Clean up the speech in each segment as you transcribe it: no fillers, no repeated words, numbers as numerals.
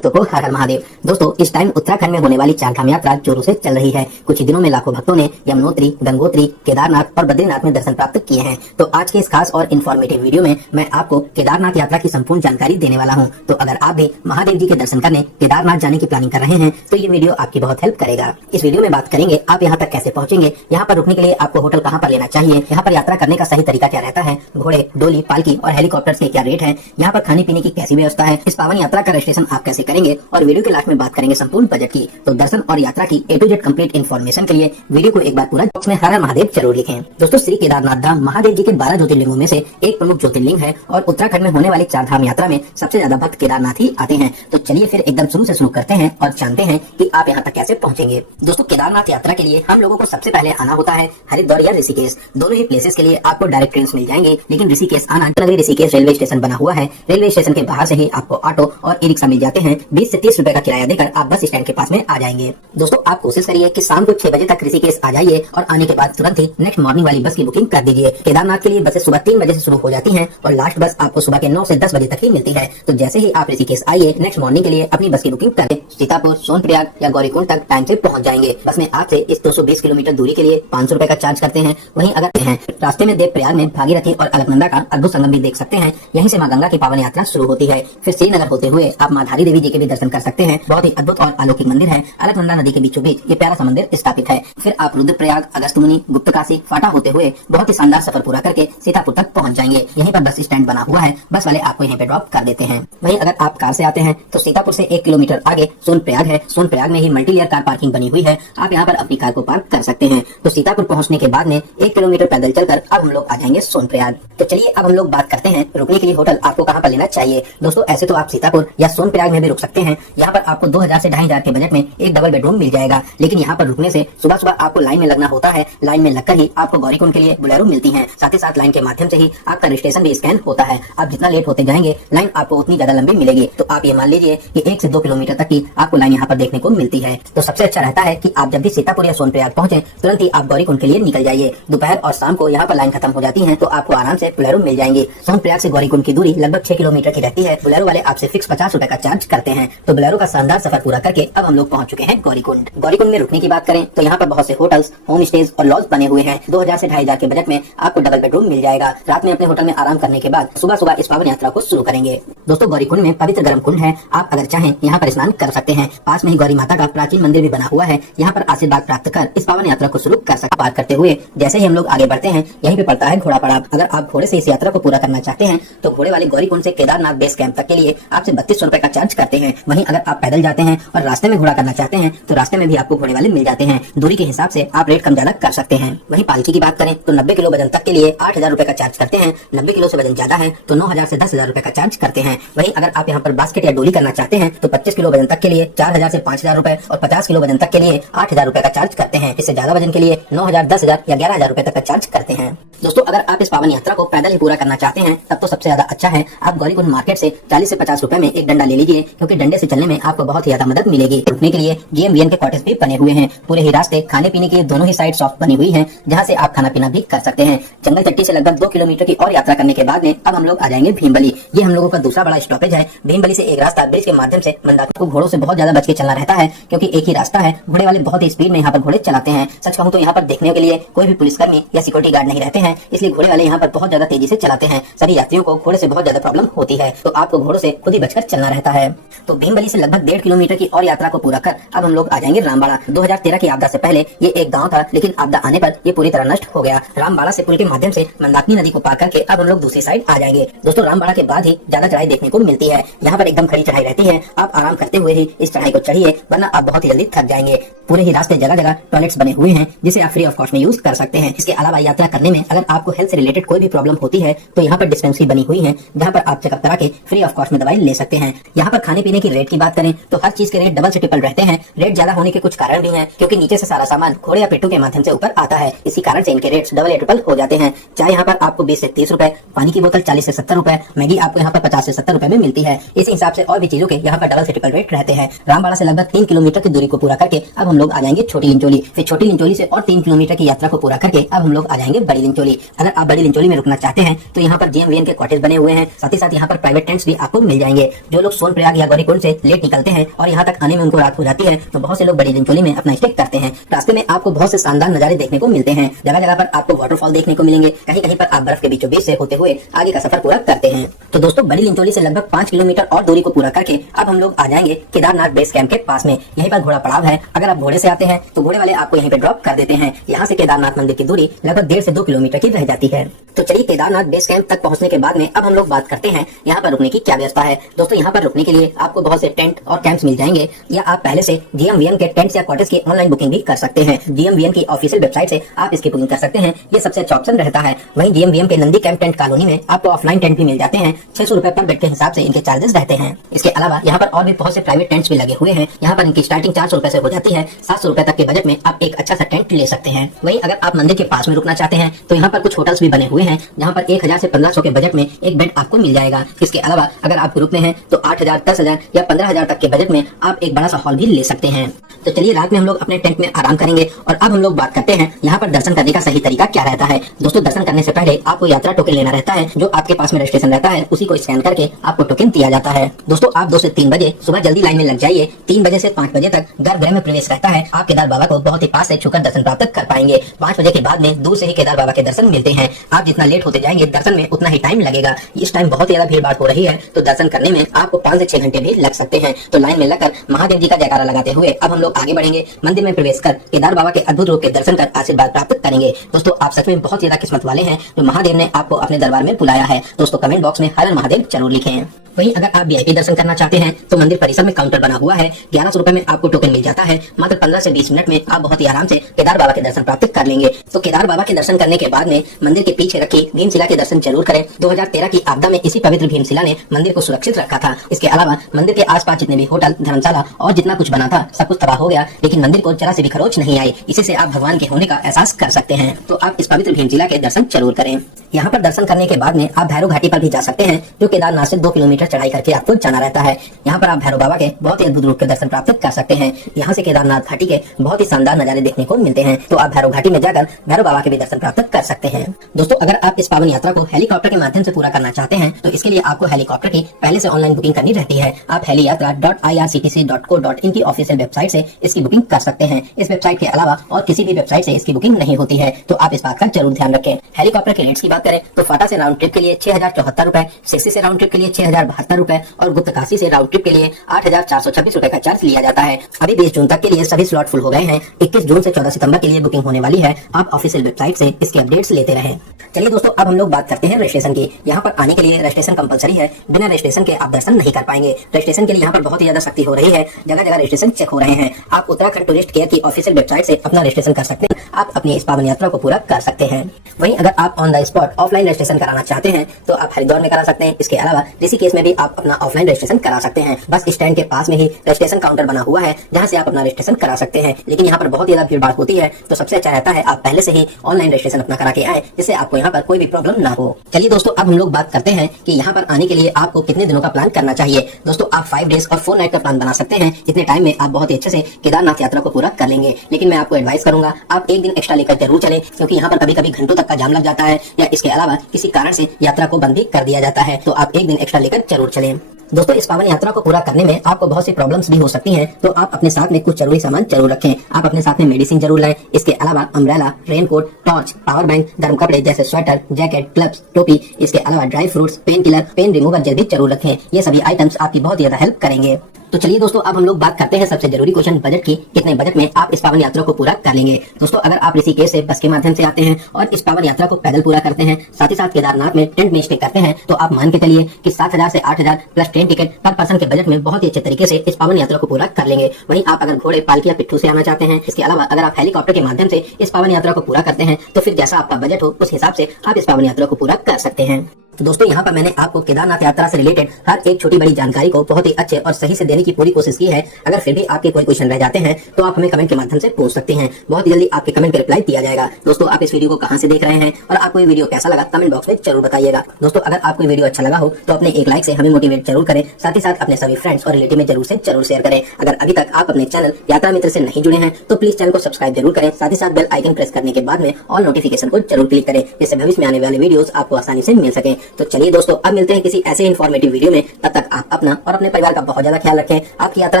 भक्तों को हर हर महादेव। दोस्तों, इस टाइम उत्तराखंड में होने वाली चारधाम यात्रा जोरों से चल रही है। कुछ ही दिनों में लाखों भक्तों ने यमुनोत्री, गंगोत्री, केदारनाथ और बद्रीनाथ में दर्शन प्राप्त किए हैं। तो आज के इस खास और इन्फॉर्मेटिव वीडियो में मैं आपको केदारनाथ यात्रा की संपूर्ण जानकारी देने वाला हूं। तो अगर आप भी महादेव जी के दर्शन करने केदारनाथ जाने की प्लानिंग कर रहे हैं तो ये वीडियो आपकी बहुत हेल्प करेगा। इस वीडियो में बात करेंगे आप यहाँ तक कैसे पहुँचेंगे, यहाँ पर रुकने के लिए आपको होटल कहाँ पर लेना चाहिए, यहाँ पर यात्रा करने का सही तरीका क्या रहता है, घोड़े, डोली, पालकी और हेलीकॉप्टर के क्या रेट है, यहाँ पर खाने पीने की कैसी व्यवस्था है, इस पावन यात्रा का रजिस्ट्रेशन आप कैसे करेंगे और वीडियो के लास्ट में बात करेंगे संपूर्ण बजट की। तो दर्शन और यात्रा की A to Z complete information के लिए वीडियो को एक बार पूरा बॉक्स में हर हर महादेव जरूर लिखें। दोस्तों, श्री केदारनाथ धाम महादेव जी के 12 ज्योतिर्लिंगों में से एक प्रमुख ज्योतिर्लिंग है और उत्तराखंड में होने वाली चारधाम यात्रा में सबसे ज्यादा भक्त केदारनाथ ही आते हैं। तो चलिए फिर एकदम शुरू से शुरू करते हैं और जानते हैं कि आप यहाँ तक कैसे पहुँचेंगे। दोस्तों, केदारनाथ यात्रा के लिए हम लोगों को सबसे पहले आना होता है हरिद्वार या ऋषिकेश। दोनों ही प्लेसेस के लिए आपको डायरेक्ट ट्रेन मिल जाएंगे, लेकिन ऋषिकेश आना ऋषिकेश रेलवे स्टेशन बना हुआ है। रेलवे स्टेशन के बाहर से ही आपको ऑटो और ई रिक्शा मिल जाते हैं। 20 से 30 रुपए का किराया देकर आप बस स्टैंड के पास में आ जाएंगे। दोस्तों, आप कोशिश करिए कि शाम को 6 बजे तक ऋषिकेश आ जाइए और आने के बाद तुरंत ही नेक्स्ट मॉर्निंग वाली बस की बुकिंग कर दीजिए। केदारनाथ के लिए बसें सुबह 3 बजे से शुरू हो जाती हैं और लास्ट बस आपको सुबह के 9 से 10 बजे तक ही मिलती है। तो जैसे ही आप ऋषिकेश आइए, नेक्स्ट मॉर्निंग के लिए अपनी बस की बुकिंग करें। सीतापुर, सोनप्रयाग या गौरीकुंड तक टाइम से पहुंच जाएंगे। बस में आपसे इस 220 किलोमीटर दूरी के लिए 500 रुपए का चार्ज करते हैं। वहीं अगर रास्ते में देवप्रयाग में भागीरथी और अलकनंदा का अद्भुत संगम भी देख सकते हैं। यहीं से मां गंगा की पावन यात्रा शुरू होती है। फिर श्रीनगर होते हुए आप मां धारी देवी जी के भी दर्शन कर सकते हैं। बहुत ही अद्भुत और अलौकिक मंदिर है। अलकनंदा नदी के बीचों बीच ये प्यारा सा मंदिर स्थापित है। फिर आप रुद्रप्रयाग, अगस्त्यमुनि, गुप्तकाशी, फाटा होते हुए बहुत ही शानदार सफर पूरा करके सीतापुर तक पहुंच जाएंगे। यहीं पर बस स्टैंड बना हुआ है, बस वाले आपको यहीं पे ड्रॉप कर देते हैं। वहीं अगर आप कार से आते हैं तो सीतापुर से 1 किलोमीटर आगे सोनप्रयाग है। सोनप्रयाग में ही मल्टी लेयर कार पार्किंग बनी हुई है, आप यहाँ पर अपनी कार को पार्क कर सकते हैं। तो सीतापुर पहुँचने के बाद में 1 किलोमीटर पैदल चलकर अब हम लोग आ जाएंगे सोनप्रयाग। तो चलिए अब हम लोग बात करते हैं रुकने के लिए होटल आपको कहाँ पर लेना चाहिए। दोस्तों, ऐसे तो आप सीतापुर या सोनप्रयाग में भी रुक सकते हैं। यहाँ पर आपको 2000 से 2500 के बजट में एक डबल बेडरूम मिल जाएगा। लेकिन यहाँ पर रुकने से सुबह सुबह आपको लाइन में लगना होता है। लाइन में लगकर ही आपको गौरीकुंड के लिए बुलेरो मिलती है। साथ ही साथ लाइन के माध्यम से ही आपका रजिस्ट्रेशन भी स्कैन होता है। आप जितना लेट होते जाएंगे लाइन आपको उतनी ज्यादा लंबी मिलेगी। तो आप ये मान लीजिए कि 1 से 2 किलोमीटर तक की आपको लाइन यहाँ पर देखने को मिलती है। तो सबसे अच्छा रहता है कि आप जब भी सीतापुर या सोनप्रयाग पहुंचे तुरंत ही आप गौरीकुंड के लिए निकल जाइए। दोपहर और शाम को यहाँ पर लाइन खत्म हो जाती है तो आपको आराम से बुलेरो मिल जाएंगे। सोनप्रयाग से गौरीकुंड की दूरी लगभग 6 किलोमीटर की रहती है। बुलेरो वाले आपसे फिक्स 50 रुपए का चार्ज करते हैं। तो बुलेरो का शानदार सफर पूरा करके अब हम लोग पहुंच चुके हैं गौरीकुंड। गौरीकुंड में रुकने की बात करें तो यहाँ पर बहुत से होटल्स, होम स्टेज और लॉज बने हुए हैं। 2000 से 2500 के बजट में आपको डबल बेडरूम मिल जाएगा। रात में अपने होटल में आराम करने के बाद सुबह सुबह इस पावन यात्रा को शुरू करेंगे। दोस्तों, गौरीकुंड में पवित्र गर्म कुंड है। आप अगर चाहें यहाँ पर स्नान कर सकते हैं। पास में ही गौरी माता का प्राचीन मंदिर भी बना हुआ है। यहाँ पर आशीर्वाद प्राप्त कर इस पावन यात्रा को शुरू कर सकते। पार करते हुए जैसे ही हम लोग आगे बढ़ते हैं यहीं पे पड़ता है घोड़ा पड़ाव। अगर आप घोड़े से इस यात्रा को पूरा करना चाहते हैं तो घोड़े वाले गौरीकुंड से केदारनाथ बेस कैंप तक के लिए आपसे 3200 रुपए का चार्ज करते हैं। वहीं अगर आप पैदल जाते हैं और रास्ते में घोड़ा करना चाहते हैं तो रास्ते में भी आपको घोड़े वाले मिल जाते हैं। दूरी के हिसाब से आप रेट कम ज्यादा कर सकते हैं। वहीं पालकी की बात करें तो 90 किलो वजन तक के लिए 8000 रुपए का चार्ज करते हैं। 90 किलो से वजन ज्यादा है तो 9000 से 10000 रुपए का चार्ज करते हैं। वहीं अगर आप यहाँ पर बास्केट या डोली करना चाहते हैं तो 25 किलो वजन तक के लिए 4000 से 5000 रुपए और 50 किलो वजन तक के लिए 8000 रुपए का चार्ज करते हैं। इससे ज्यादा वजन के लिए 9000, 10000 या 11000 रुपए तक का चार्ज करते हैं। दोस्तों, अगर आप इस पावन यात्रा को पैदल ही पूरा करना चाहते हैं तब तो सबसे ज्यादा अच्छा है आप गौरीकुंड मार्केट से 40 से 50 रुपए में एक डंडा ले लीजिए, क्योंकि डंडे से चलने में आपको बहुत ही ज्यादा मदद मिलेगी। रुकने के लिए GMVN के क्वार्टर्स भी बने हुए हैं। पूरे ही रास्ते खाने पीने की दोनों ही साइड शॉप बनी हुई है, जहाँ से आप खाना पीना भी कर सकते हैं। जंगल चट्टी से लगभग 2 किलोमीटर की और यात्रा करने के बाद में अब हम लोग आ जाएंगे भीमबली। ये हम लोगों का दूसरा बड़ा स्टॉपेज है। भीमबली से एक रास्ता ब्रिज के माध्यम से मंदाकिनी को घोड़ों से बहुत ज्यादा बच के चलना रहता है, क्योंकि एक ही रास्ता है। घोड़े वाले बहुत ही स्पीड में यहाँ पर घोड़े चलाते हैं। सच कहूँ तो यहाँ पर देखने के लिए कोई भी पुलिसकर्मी या सिक्योरिटी गार्ड नहीं रहते हैं, इसलिए घोड़े वाले यहाँ पर बहुत ज्यादा तेजी से चलाते हैं। सभी यात्रियों को घोड़े से बहुत ज्यादा प्रॉब्लम होती है, तो आपको घोड़ों से खुद ही बचकर चलना रहता है। तो भीमबली से लगभग 1.5 किलोमीटर की और यात्रा को पूरा कर अब हम लोग आ जाएंगे रामबाड़ा। 2013 की आपदा से पहले ये एक गांव था, लेकिन आपदा आने पर ये पूरी तरह नष्ट हो गया। रामबाड़ा से पुल के माध्यम से मंदाकिनी नदी को पार करके अब हम लोग दूसरी साइड आ जाएंगे। दोस्तों, रामबाड़ा के बाद ही ज्यादा चढ़ाई देखने को मिलती है। यहाँ पर एकदम खड़ी चढ़ाई रहती है। आप आराम करते हुए ही इस चढ़ाई को चढ़िए, वरना आप बहुत ही जल्दी थक जाएंगे। पूरे ही रास्ते जगह जगह टॉयलेट्स बने हुए हैं, जिसे आप फ्री ऑफ कॉस्ट में यूज कर सकते हैं। इसके अलावा यात्रा करने में अगर आपको हेल्थ से रिलेटेड कोई भी प्रॉब्लम होती है तो यहाँ पर डिस्पेंसरी बनी हुई है, जहाँ पर आप चेकअप करा के फ्री ऑफ कॉस्ट में दवाई ले सकते हैं। यहाँ पर खाने पीने की रेट की बात करें तो हर चीज के रेट डबल से ट्रिपल रहते हैं। रेट ज्यादा होने के कुछ कारण भी हैं, क्योंकि नीचे से सारा सामान घोड़े या पेट्टू के माध्यम से ऊपर आता है। इसी कारण से इनके रेट्स डबल या ट्रिपल हो जाते हैं। चाय यहाँ पर आपको 20 से 30 रुपए, पानी की बोतल 40 से 70 रुपए, मैगी आपको यहाँ पर 50 से 70 रुपए में मिलती है। इस हिसाब से और भी चीजों के यहाँ पर डबल से ट्रिपल रेट रहते हैं। रामबाड़ा से लगभग 3 किलोमीटर की दूरी को पूरा करके अब हम लोग आ जाएंगे छोटी लिंचोली। फिर छोटी लिंचोली से और 3 किलोमीटर की यात्रा को पूरा करके अब हम लोग आ जाएंगे बड़ी लिंचोली। अगर आप बड़ी लिंचोली में रुकना चाहते हैं तो यहाँ पर GMVN के क्वार्टर्स बने हुए हैं। साथ ही साथ यहाँ पर प्राइवेट टेंट्स भी आपको मिल जाएंगे। जो लोग सोनप्रयाग या गौरीकुंड से लेट निकलते हैं और यहाँ तक आने में उनको रात हो जाती है, तो बहुत से लोग बड़ी लिंचोली में अपना स्टे करते हैं। रास्ते में आपको बहुत से शानदार नजारे देखने को मिलते हैं। जगह जगह पर आपको वाटरफॉल देखने को मिलेंगे, कहीं कहीं पर आप बर्फ के बीचों बीच से होते हुए आगे का सफर पूरा करते हैं। तो दोस्तों बड़ी लिंचोली से लगभग 5 किलोमीटर और दूरी को पूरा करके अब हम लोग आ जाएंगे केदारनाथ बेस कैंप के पास में। यहीं पर घोड़ा पड़ाव है। अगर आप घोड़े से आते हैं तो घोड़े वाले आपको यहीं पे ड्रॉप कर देते हैं। यहाँ से केदारनाथ मंदिर की दूरी लगभग 1.5 से 2 किलोमीटर की रह जाती है। तो चलिए केदारनाथ बेस कैंप तक पहुंचने के बाद में अब हम लोग बात करते हैं यहाँ पर रुकने की क्या व्यवस्था है। दोस्तों यहाँ पर रुकने के लिए आपको बहुत से टेंट और कैंप्स मिल जाएंगे, या आप पहले से GMVN के टेंट्स या क्वार्टर्स की ऑनलाइन बुकिंग भी कर सकते हैं। GMVN की ऑफिशियल वेबसाइट से आप इसकी बुकिंग कर सकते हैं, ये सबसे अच्छा ऑप्शन रहता है। वहीं GMVN के नंदी कैंप टेंट कॉलोनी में आपको ऑफलाइन टेंट भी मिल जाते हैं। 600 रुपए पर बेड के हिसाब से इनके चार्जेस रहते हैं। इसके अलावा यहाँ पर और भी बहुत से प्राइवेट टेंट्स भी लगे हुए हैं। यहाँ पर इनकी स्टार्टिंग 400 रुपए से हो जाती है। 700 रुपए तक के बजट में आप एक अच्छा सा टेंट ले सकते हैं। वहीं अगर आप मंदिर के पास में रुकना चाहते हैं तो यहाँ पर कुछ होटल्स भी बने हुए हैं, जहाँ पर 1000 से 1500 के बजट में एक बेड आपको मिल जाएगा। इसके अलावा अगर आप रुकते हैं तो 8000, 10000 या 15000 तक के बजट में आप एक बड़ा सा हॉल भी ले सकते हैं। तो चलिए रात में हम लोग अपने टेंट में आराम करेंगे और अब हम लोग बात करते हैं यहाँ पर दर्शन करने का सही तरीका क्या रहता है। दोस्तों दर्शन करने से पहले आपको यात्रा टोकन लेना रहता है, जो आपके पास में रजिस्ट्रेशन रहता है उसी को स्कैन करके आपको टोकन दिया जाता है। दोस्तों आप 2 से 3 बजे सुबह जल्दी लाइन में लग जाइए। 3 बजे से 5 बजे तक गर्भगृह में प्रवेश रहता है। आप केदार बाबा को बहुत ही पास से छूकर दर्शन प्राप्त कर पाएंगे। 5 बजे के बाद में दूर से ही केदार बाबा के दर्शन मिलते हैं। आप जितना लेट होते जाएंगे दर्शन में उतना ही टाइम लगेगा। इस टाइम बहुत ज्यादा भीड़ भाड़ हो रही है, तो दर्शन करने में आपको 5 से 6 घंटे भी लग सकते हैं। तो लाइन में लगकर महादेव जी का जयकारा लगाते हुए अब हम लोग आगे बढ़ेंगे। मंदिर में प्रवेश कर केदार बाबा के अद्भुत रूप के दर्शन कर आशीर्वाद प्राप्त करेंगे। दोस्तों आप सच में बहुत ज्यादा किस्मत वाले हैं जो महादेव ने आपको अपने दरबार में बुलाया है। दोस्तों कमेंट बॉक्स में हर हर महादेव जरूर लिखें। वहीं अगर आप VIP दर्शन करना चाहते हैं तो मंदिर परिसर में काउंटर बना हुआ है। 1100 रुपए में आपको टोकन मिल जाता है। मात्र 15 से 20 मिनट में आप बहुत ही आराम से केदार बाबा के दर्शन प्राप्त कर लेंगे। तो केदार बाबा के दर्शन करने के बाद में मंदिर के पीछे रखी भीमशिला के दर्शन जरूर करें। 2013 की आपदा में इसी पवित्र भीमशिला ने मंदिर को सुरक्षित रखा था। इसके अलावा मंदिर के आसपास जितने भी होटल, धर्मशाला और जितना कुछ बना था सब कुछ तबाह हो गया, लेकिन मंदिर को जरा से भी खरोच नहीं आई। इसी से आप भगवान के होने का एहसास कर सकते हैं। तो आप इस पवित्र भीमशिला के दर्शन जरूर करें। यहाँ पर दर्शन करने के बाद में आप भैरव घाटी पर भी जा सकते हैं, जो केदारनाथ से 2 किलोमीटर चढ़ाई करके आपको जाना रहता है। यहाँ पर आप भैरव बाबा के बहुत ही अद्भुत रूप के दर्शन प्राप्त कर सकते हैं। यहाँ से केदारनाथ घाटी के बहुत ही शानदार नजारे देखने को मिलते हैं। तो आप भैरव घाटी में जाकर भैरव बाबा के भी दर्शन प्राप्त कर सकते हैं। दोस्तों अगर आप इस पावन यात्रा को हेलीकॉप्टर के माध्यम से पूरा करना चाहते हैं तो इसके लिए आपको हेलीकॉप्टर की पहले से ऑनलाइन बुकिंग करनी रहती है। आप heliyatra.irctc.co.in की ऑफिशियल वेबसाइट से इसकी बुकिंग कर सकते हैं। इस वेबसाइट के अलावा और किसी भी वेबसाइट से इसकी बुकिंग नहीं होती है, तो आप इस बात का जरूर ध्यान रखें। हेलीकॉप्टर के रेट्स की बात करें तो फाटा से राउंड ट्रिप के लिए 6074 रुपए, सिक्सी से राउंड ट्रिप के लिए 6072 रुपए और गुप्तकाशी से राउंड ट्रिप के लिए 8426 रुपए का चार्ज लिया जाता है। अभी 20 जून तक के लिए सभी स्लॉट फुल हो गए हैं। 21 जून से 14 सितंबर के लिए बुकिंग होने वाली है। आप ऑफिशियल वेबसाइट से इसके अपडेट्स लेते रहें। चलिए दोस्तों अब हम लोग बात करते हैं रजिस्ट्रेशन की। यहाँ पर आने के लिए रजिस्ट्रेशन कंपलसरी है। बिना रजिस्ट्रेशन के आप दर्शन नहीं कर पाएंगे। रजिस्ट्रेशन के लिए यहाँ पर बहुत ही ज्यादा सख्ती हो रही है। जगह जगह रजिस्ट्रेशन चेक हो रहे हैं। आप उत्तराखंड टूरिस्ट केयर की ऑफिशियल वेबसाइट से अपना रजिस्ट्रेशन कर सकते हैं। आप अपनी इस पावन यात्रा को पूरा कर सकते हैं। वहीं अगर आप on the spot offline registration कराना चाहते हैं तो आप हरिद्वार में करा सकते हैं। इसके अलावा ऋषिकेश में भी आप अपना ऑफलाइन रजिस्ट्रेशन करा सकते हैं। बस स्टैंड के पास में ही रजिस्ट्रेशन काउंटर बना हुआ है, जहाँ से आप अपना रजिस्ट्रेशन करा सकते हैं। लेकिन यहाँ पर बहुत ज्यादा भीड़ भाड़ होती है, तो सबसे अच्छा रहता है आप पहले से ही ऑनलाइन रजिस्ट्रेशन अपना करा के आए, जिससे आपको यहाँ पर कोई भी प्रॉब्लम ना हो। चलिए दोस्तों अब हम लोग बात करते हैं कि यहाँ पर आने के लिए आपको कितने दिनों का प्लान करना चाहिए। दोस्तों आप 5 डेज और 4 नाइट का प्लान बना सकते हैं। इतने टाइम में आप बहुत ही अच्छे से केदारनाथ यात्रा को पूरा कर लेंगे। लेकिन मैं आपको एडवाइस करूंगा आप 1 दिन एक्स्ट्रा लेकर जरूर चलें, क्योंकि यहाँ पर कभी कभी घंटों तक का जाम लग जाता है, या इसके अलावा किसी कारण से यात्रा को बंद भी कर दिया जाता है। तो आप 1 दिन एक्स्ट्रा लेकर जरूर चलें। दोस्तों इस पावन यात्रा को पूरा करने में आपको बहुत सी प्रॉब्लम्स भी हो सकती हैं, तो आप अपने साथ में कुछ जरूरी सामान जरूर रखें। आप अपने साथ में मेडिसिन जरूर लाएं। इसके अलावा umbrella, raincoat, torch, power bank, गर्म कपड़े जैसे स्वेटर, जैकेट, ग्लव्स, टोपी, इसके अलावा dry fruits, pain killer, pain remover gel भी जरूर रखें। ये सभी आइटम्स आपकी बहुत ज्यादा हेल्प करेंगे। तो चलिए दोस्तों अब हम लोग बात करते हैं सबसे जरूरी क्वेश्चन, बजट की। कितने बजट में आप इस पावन यात्रा को पूरा कर लेंगे। दोस्तों अगर आप ऋषिकेश से बस के माध्यम से आते हैं और इस पावन यात्रा को पैदल पूरा करते हैं, साथ ही साथ केदारनाथ में टेंट में स्टे करते हैं, तो आप मान के चलिए कि 7000 से 8000 प्लस ट्रेन टिकट पर पर्सन के बजट में बहुत ही अच्छे तरीके से इस पावन यात्रा को पूरा कर लेंगे। वहीं आप अगर घोड़े, पालकी या पिट्ठू से आना चाहते हैं, इसके अलावा अगर आप हेलीकॉप्टर के माध्यम से इस पावन यात्रा को पूरा करते हैं, तो फिर जैसा आपका बजट हो उस हिसाब से आप इस पावन यात्रा को पूरा कर सकते हैं। तो दोस्तों यहाँ पर मैंने आपको केदारनाथ यात्रा से रिलेटेड हर एक छोटी बड़ी जानकारी को बहुत ही अच्छे और सही से देने की पूरी कोशिश की है। अगर फिर भी आपके कोई क्वेश्चन रह जाते हैं तो आप हमें कमेंट के माध्यम से पूछ सकते हैं। बहुत जल्दी आपके कमेंट का रिप्लाई दिया जाएगा। दोस्तों आप इस वीडियो को कहां से देख रहे हैं और आपको ये वीडियो कैसा लगा कमेंट बॉक्स में जरूर बताइएगा। दोस्तों अगर आपको वीडियो अच्छा लगा हो तो अपने एक लाइक से हमें मोटिवेट जरूर करें। साथ ही साथ अपने सभी फ्रेंड्स और रिलेटिव में जरूर शेयर करें। अगर अभी तक आप अपने चैनल यात्रा मित्र से नहीं जुड़े हैं तो प्लीज चैनल को सब्सक्राइब जरूर करें। साथ ही साथ बेल आइकन प्रेस करने के बाद में ऑल नोटिफिकेशन को जरूर क्लिक करें, जिससे भविष्य में आने वाले वीडियोस आपको आसानी से मिल सके। तो चलिए दोस्तों, अब मिलते हैं किसी ऐसे इन्फॉर्मेटिव वीडियो में। तब तक आप अपना और अपने परिवार का बहुत ज्यादा ख्याल रखें। आपकी यात्रा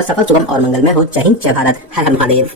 सफल, सुगम और मंगलमय हो। जय हिंद, जय भारत, हर हर महादेव।